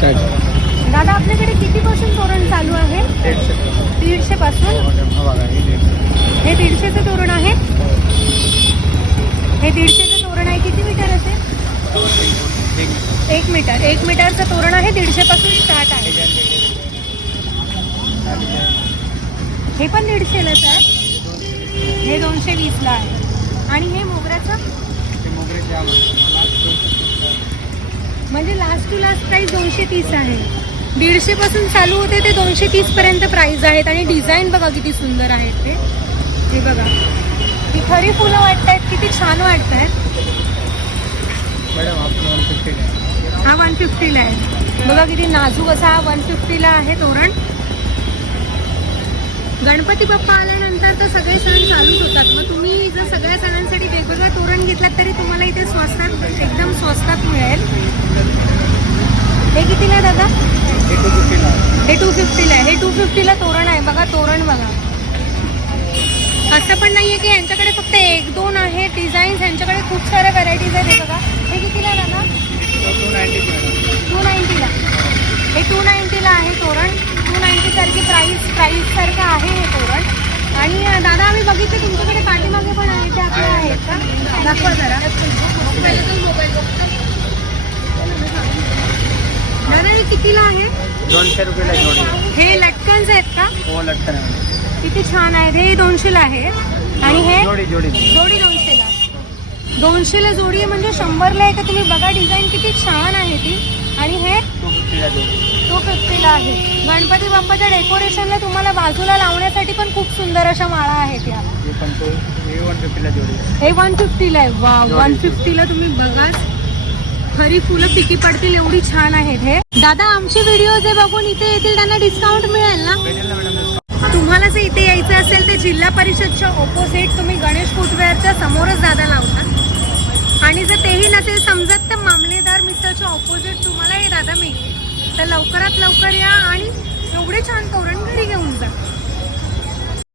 दादा आपल्याकडे कितीपासून तोरण चालू आहे? 150 पासून. हे 150चं तोरण आहे. हे 150चं तोरण आहे. किती मीटर असेल? 1 मीटर. 1 मीटरचं तोरण आहे. 150 पासून स्टार्ट आहे. हे पण 150लाच आहे. हे 220ला आहे. आणि हे मोगऱ्याचं म्हणजे लास्ट टू लास्ट प्राइस 230 आहे. 150 पासून चालू होते ते 230 पर्यंत प्राइस आहेत. आणि डिझाईन बघा किती सुंदर आहेत ते. हे बघा ही खरी फुलं वाटतायत. किती छान वाटतायत. हा 150ला आहे. बघा किती नाजूक असा हा 150ला आहे तोरण. गणपती बाप्पा आल्यानंतर तर सगळे सण चालूच होतात. मग तुम्ही जर सगळ्या सणांसाठी वेगवेगळं तोरण घेतलात तरी तुम्हाला इथे स्वस्तात एकदम स्वस्तात मिळेल. हे कितीला आहे दादा? हे 250ला आहे. हे 250ला तोरण आहे. बघा तोरण बघा. असं पण नाहीये की यांच्याकडे फक्त 1-2 आहेत डिझाईन्स. यांच्याकडे खूप साऱ्या व्हरायटीज आहेत. हे बघा हे कितीला आहे दादा? 290ला. हे 290ला आहे तोरण. 290 सारखी प्राइस सारखं आहे हे तोरण. आणि दादा आम्ही बघितलं तुमच्याकडे पाठीमागे पण आहे ते आपले आहेत का? दाखवा जरा. दादा हे कितीला आहे? 200 रुपयाला जोडी. हे लटकन्स आहेत का? हो लटकन आहे. किती छान आहेत. हे 200ला आहे. आणि हे जोडी 200ला. 200ला जोडी आहे म्हणजे 100ला आहे. तर तुम्ही बघा डिझाईन किती छान आहे ती. आणि हे 250ला जोडी. 250ला आहे. गणपती बाप्पाच्या डेकोरेशनला तुम्हाला बाजूला लावण्यासाठी पण खूप सुंदर अशा माळा आहेत या. हे 150ला जोडी. हे 150ला आहे. वा 150ला तुम्ही बघा खरी फुलं पिकी पडतील एवढी छान आहेत. हे दादा आमचे व्हिडिओ जे बघून इथे येतील त्यांना डिस्काउंट मिळेल ना? तुम्हाला जर इथे यायचं असेल तर जिल्हा परिषदच्या ऑपोजिट तुम्ही गणेश फुटवेअरच्या समोरच दादा लावतात. आणि जर तेही नसेल समजत तर मामलेदार मिसळच्या ऑपोजिट तुम्हाला हे दादा मिळेल. तर लवकरात लवकर या आणि एवढे छान तोरण घरी घेऊन जा.